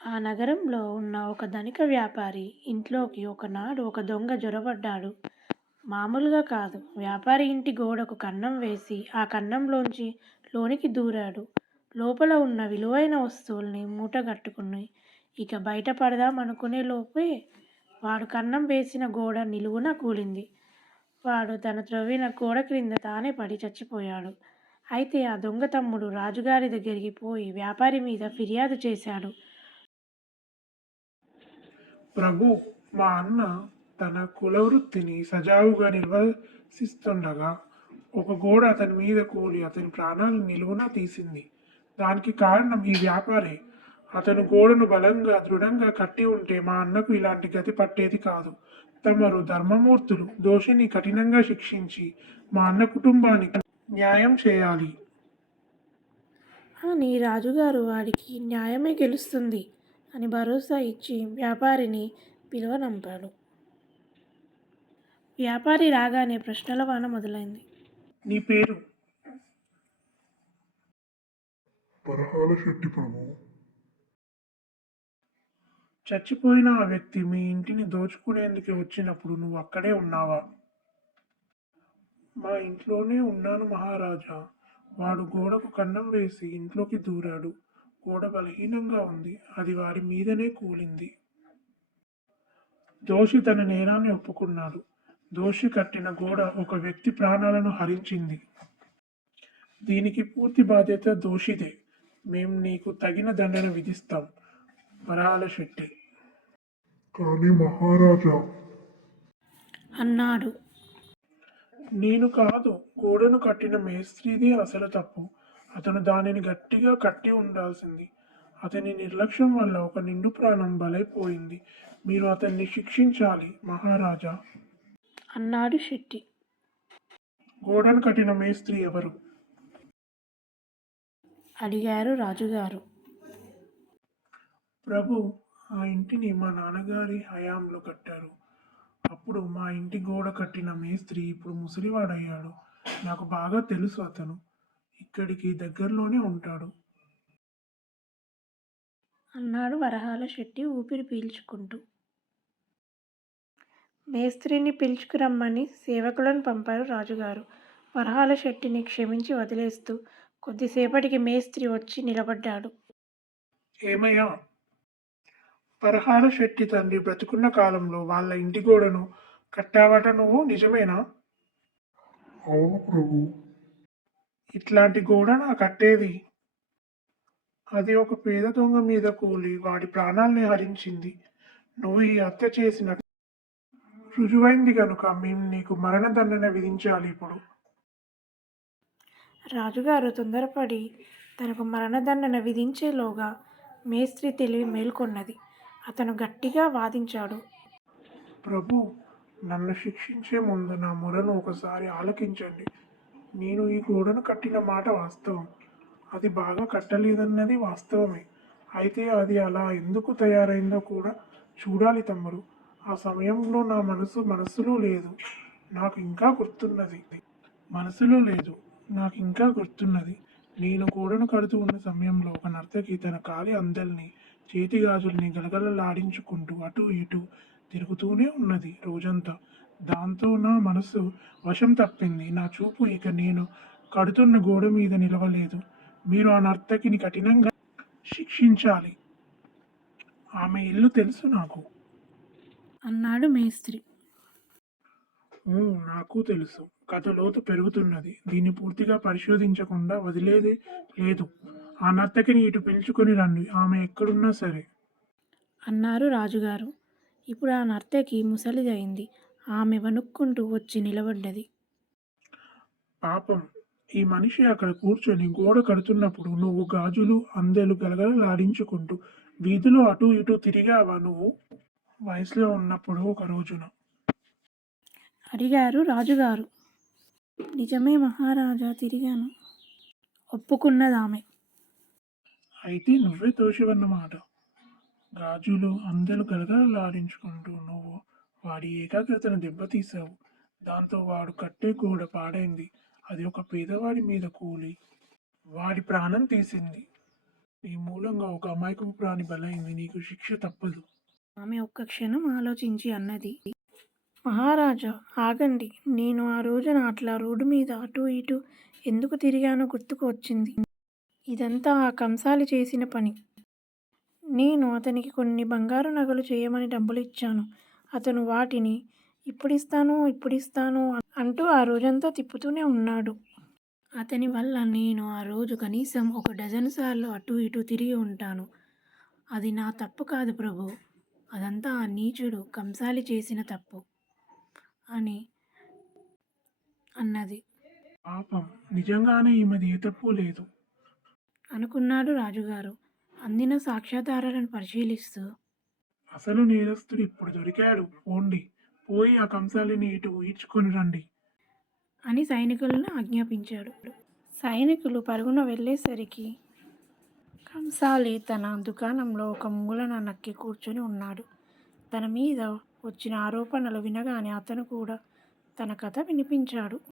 ఆ నగరంలో ఉన్న ఒక ధనిక వ్యాపారి ఇంట్లోకి ఒకనాడు ఒక దొంగ జొరబడ్డాడు. మామూలుగా కాదు. వ్యాపారి ఇంటి గోడకు కన్నం వేసి ఆ కన్నంలోంచి లోనికి దూరాడు. లోపల ఉన్న విలువైన వస్తువుల్ని మూటగట్టుకుని ఇక బయటపడదాం అనుకునే లోపే వాడు కన్నం వేసిన గోడ నిలువున కూలింది. వాడు తన త్రవ్విన గోడ క్రింద తానే పడి చచ్చిపోయాడు. అయితే ఆ దొంగ తమ్ముడు రాజుగారి దగ్గరికి పోయి వ్యాపారి మీద ఫిర్యాదు చేశాడు. ప్రభు, మా అన్న తన కులవృత్తిని సజావుగా నిర్వహిస్తుండగా ఒక గోడ అతని మీద కూలి అతని ప్రాణాలను నిలువున తీసింది. దానికి కారణం ఈ వ్యాపారే. అతను గోడను బలంగా దృఢంగా కట్టి ఉంటే మా అన్నకు ఇలాంటి గతి పట్టేది కాదు. తమరు ధర్మమూర్తులు, దోషిని కఠినంగా శిక్షించి మా అన్న కుటుంబానికి న్యాయం చేయాలి. అని రాజుగారు వాడికి న్యాయమే గెలుస్తుంది అని భరోసా ఇచ్చి వ్యాపారిని పిలువనంపాడు. వ్యాపారి రాగానే ప్రశ్నల వాన మొదలైంది. నీ పేరు? పరహాల శెట్టి ప్రభు. చచ్చిపోయిన ఆ వ్యక్తి మీ ఇంటిని దోచుకునేందుకు వచ్చినప్పుడు నువ్వు అక్కడే ఉన్నావా? మా ఇంట్లోనే ఉన్నాను మహారాజా. వాడు గోడకు కన్నం వేసి ఇంట్లోకి దూరాడు. గోడ బలహీనంగా ఉంది. అది వాడి మీదనే కూలింది. దోషి తన నేరాన్ని ఒప్పుకున్నాడు. దోషి కట్టిన గోడ ఒక వ్యక్తి ప్రాణాలను హరించింది. దీనికి పూర్తి బాధ్యత దోషిదే. మేం నీకు తగిన దండన విధిస్తాం. వరహాల శెట్టి కానీ మహారాజా, అన్నాడు. నేను కాదు, గోడను కట్టిన మేస్త్రిది అసలు తప్పు. అతను దానిని గట్టిగా కట్టి ఉండాల్సింది. అతని నిర్లక్ష్యం వల్ల ఒక నిండు ప్రాణం బలైపోయింది. మీరు అతన్ని శిక్షించాలి మహారాజా. అన్నాడు శెట్టి. గోడను కట్టిన మేస్త్రి ఎవరు? అడిగారు రాజుగారు. ప్రభు, ఆ ఇంటిని మా నాన్నగారి హయాంలో కట్టారు. అప్పుడు మా ఇంటి గోడ కట్టిన మేస్త్రి ఇప్పుడు ముసలివాడయ్యాడు. నాకు బాగా తెలుసు. అతను ఇక్కడికి దగ్గరలోనే ఉంటాడు. అన్నాడు వరహాల శెట్టి ఊపిరి పీల్చుకుంటూ. మేస్త్రిని పిలుచుకురమ్మని సేవకులను పంపారు రాజుగారు. వరహాల శెట్టిని క్షమించి వదిలేస్తూ కొద్దిసేపటికి మేస్త్రి వచ్చి నిలబడ్డాడు. ఏమయ్యా? పరహాల శెట్టి తండ్రి బ్రతుకున్న కాలంలో వాళ్ళ ఇంటి గోడను కట్టావట నువ్వు, నిజమేనా? అవును ప్రభు. ఇట్లాంటి గోడనా కట్టేది? అది ఒక పేద దొంగ మీద కూలి వాడి ప్రాణాల్ని హరించింది. నువ్వు ఈ హత్య చేసిన రుజువైంది కనుక మేము నీకు మరణదండన విధించాలి ఇప్పుడు. రాజుగారు తొందరపడి తనకు మరణదండన విధించేలోగా మేస్త్రి తెలివి మేల్కొన్నది. అతను గట్టిగా వాదించాడు. ప్రభు, నన్ను శిక్షించే ముందు నా మొరను ఒకసారి ఆలకించండి. నేను ఈ గోడను కట్టిన మాట వాస్తవం. అది బాగా కట్టలేదన్నది వాస్తవమే. అయితే అది అలా ఎందుకు తయారైందో కూడా చూడాలి తమ్ముడు. ఆ సమయంలో నా మనసులో లేదు. నాకు ఇంకా గుర్తున్నది. మనసులో లేదు, నాకు ఇంకా గుర్తున్నది. నేను గోడను కడుతూ ఉన్న సమయంలో ఒక నర్తకి తన కాలి అందల్ని, చేతి గాజుల్ని గలగలలాడించుకుంటూ అటూ ఇటూ తిరుగుతూనే ఉన్నది రోజంతా. దాంతో నా మనసు వశం తప్పింది. నా చూపు ఇక నేను కడుతున్న గోడ మీద నిలవలేదు. మీరు ఆ నర్తకిని కఠినంగా శిక్షించాలి. ఆమె ఇల్లు తెలుసు నాకు. అన్నాడు మేస్త్రి. నాకు తెలుసు. కథ లోతు పెరుగుతున్నది. దీన్ని పూర్తిగా పరిశోధించకుండా వదిలేదే లేదు. ఆ నర్తకిని ఇటు పిలుచుకొని రండి, ఆమె ఎక్కడున్నా సరే. అన్నారు రాజుగారు. ఇప్పుడు ఆ నర్తకి ముసలిదైంది. ఆమె వణుక్కుంటూ వచ్చి నిలబడ్డది. పాపం, ఈ మనిషి అక్కడ కూర్చొని గోడ కడుతున్నప్పుడు నువ్వు గాజులు అందెలు గలగలలాడించుకుంటూ వీధిలో అటూ ఇటూ తిరిగావా నువ్వు వయసులో ఉన్నప్పుడు ఒక రోజున? అడిగారు రాజుగారు. నిజమే మహారాజా, తిరిగాను, ఒప్పుకున్నదామె. అయితే నువ్వే దోషివన్నమాట. గాజులు అందెలు గలగలలాడించుకుంటూ నువ్వు వాడి ఏకాగ్రతను దెబ్బతీశావు. దాంతో వాడు కట్టే గోడ పాడైంది. అది ఒక పేదవాడి మీద కూలి వాడి ప్రాణం తీసింది. నీ మూలంగా ఒక అమాయకపు ప్రాణి బలైంది. నీకు శిక్ష తప్పదు. ఆమె ఒక్క క్షణం ఆలోచించి అన్నది, మహారాజా ఆగండి. నేను ఆ రోజున అట్లా రోడ్డు మీద అటూ ఇటూ ఎందుకు తిరిగానో గుర్తుకు వచ్చింది. ఇదంతా ఆ కంసాలి చేసిన పని. నేను అతనికి కొన్ని బంగారు నగలు చేయమని డబ్బులు ఇచ్చాను. అతను వాటిని ఇప్పుడిస్తాను అంటూ ఆ రోజంతా తిప్పుతూనే ఉన్నాడు. అతని వల్ల నేను ఆ రోజు కనీసం ఒక డజను సార్లు అటూ ఇటూ తిరిగి ఉంటాను. అది నా తప్పు కాదు ప్రభు. అదంతా ఆ నీచుడు కంసాలి చేసిన తప్పు అని అన్నది. పాపం, నిజంగానే ఈమెది ఏ తప్పు లేదు. అనుకున్నాడు రాజుగారు అందిన సాక్ష్యాధారాలను పరిశీలిస్తూ. అసలు నేరస్తుడు ఇప్పుడు దొరికాడు. పోండి, పోయి ఆ కంసాలిని ఇటు ఈడ్చుకొని రండి అని సైనికులను ఆజ్ఞాపించాడు. సైనికులు పరుగున వెళ్ళేసరికి కంసాలి తన దుకాణంలో ఒక మూలన నక్కి కూర్చొని ఉన్నాడు. తన మీద వచ్చిన ఆరోపణలు వినగానే అతను కూడా తన కథ వినిపించాడు.